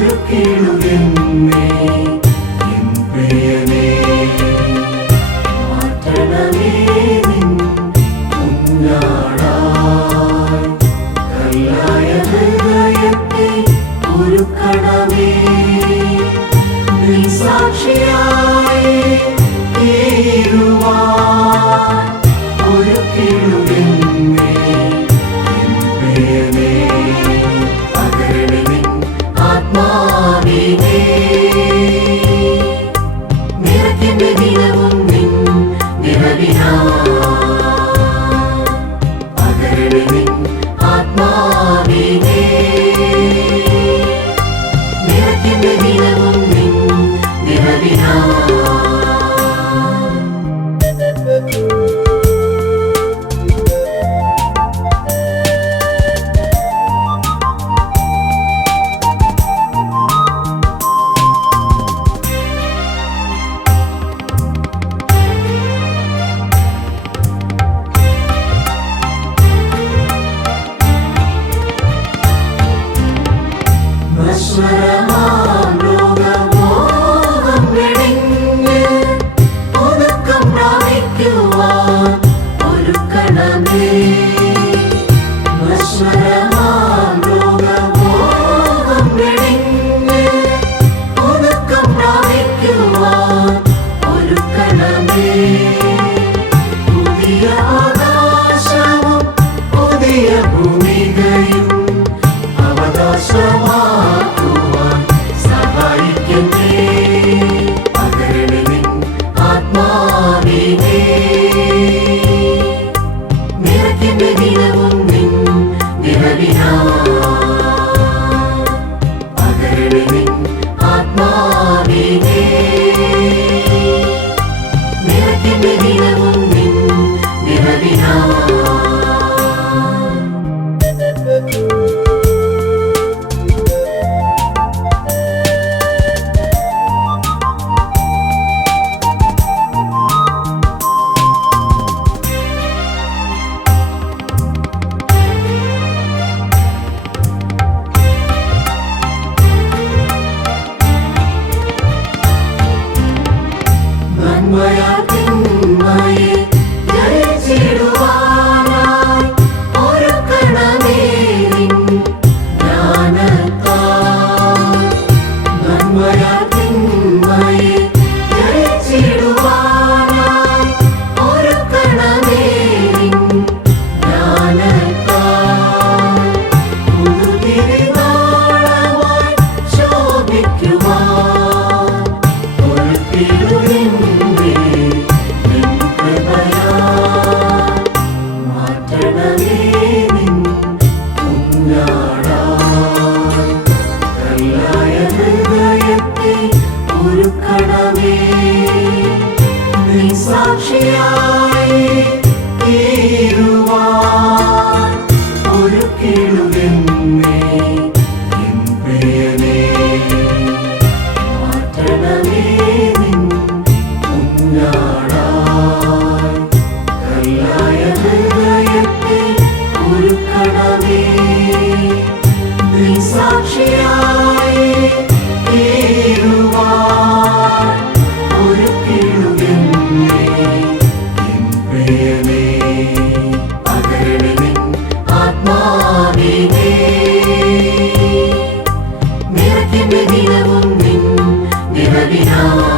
ഒരുക്കിടുകെന്നേ N പ്രിയനേ. മാറ്റണമേ നിൻ കുഞ്ഞാടായി കല്ലായ ഹൃദയത്തെ ഒരുക്കണമേ. നിൻ സാക്ഷിയായി തീരുവാൻ ഒരുക്കിടുകെന്നേ എൻ പ്രിയനേ. പകരണേ നിൻ ആത്മാവിനെ, നിറയ്ക്കട്ടെ ദിനവും നിൻ നിറവിനാൽ. പകരണേ നിൻ ആത്മാവിനെ, നിറയ്ക്കട്ടെ ദിനവും നിൻ നിറവിനാൽ. നശ്വരമാം ലോകമോഹം വെടിഞ്ഞ് ഒതുക്കം പ്രാപിക്കുവാൻ ഒരുക്കണമേ. നശ്വരമാം ലോകമോഹം വെടിഞ്ഞ് ഒതുക്കം പ്രാപിക്കുവാൻ ഒരുക്കണമേ. പുതിയ ആകാശവും പുതിയ ഭൂമികയും അവകാശമാക്കുവാൻ സഹായിക്കണേ. പകരണേ നിൻ ആത്മാവിനെ, നിറയ്ക്കട്ടെ ദിനവും നിൻ നിറവിനാൽ. പകരണേ നിൻ ആത്മാവിനെ, നിറയ്ക്കട്ടെ ദിനവും നിൻ നിറവിനാൽ. നന്മയാൽ തിന്മയെ ജയിച്ചിടുവാനായി ഒരുക്കണമേ നിൻ ജ്ഞാനത്താൽ. നന്മയാൽ തിന്മയെ ജയിച്ചിടുവാനായി ഒരുക്കണമേ നിൻ ജ്ഞാനത്താൽ. പുതുതിരിനാളമായി ശോഭിക്കുവാൻ ഒരുക്കിടുകെന്നേ നിൻ കൃപയാൽ. മാറ്റണമേ നിൻ കുഞ്ഞാടായി കല്ലായ ഹൃദയത്തെ ഒരുക്കണമേ. നിൻ സാക്ഷിയായി തീരുവാൻ ഒരുക്കിടുകെന്നേ എൻ പ്രിയനേ. മാറ്റണമേ നിൻ കുഞ്ഞാടായി കല്ലായ ഹൃദയത്തെ ഒരുക്കണമേ. നിൻ സാക്ഷിയായി തീരുവാൻ ഒരുക്കിടുകെന്നേ എൻ പ്രിയനേ. പകരണേ നിൻ ആത്മാവിനെ, നിറയ്ക്കട്ടെ ദിനവും നിൻ നിറവിനാൽ.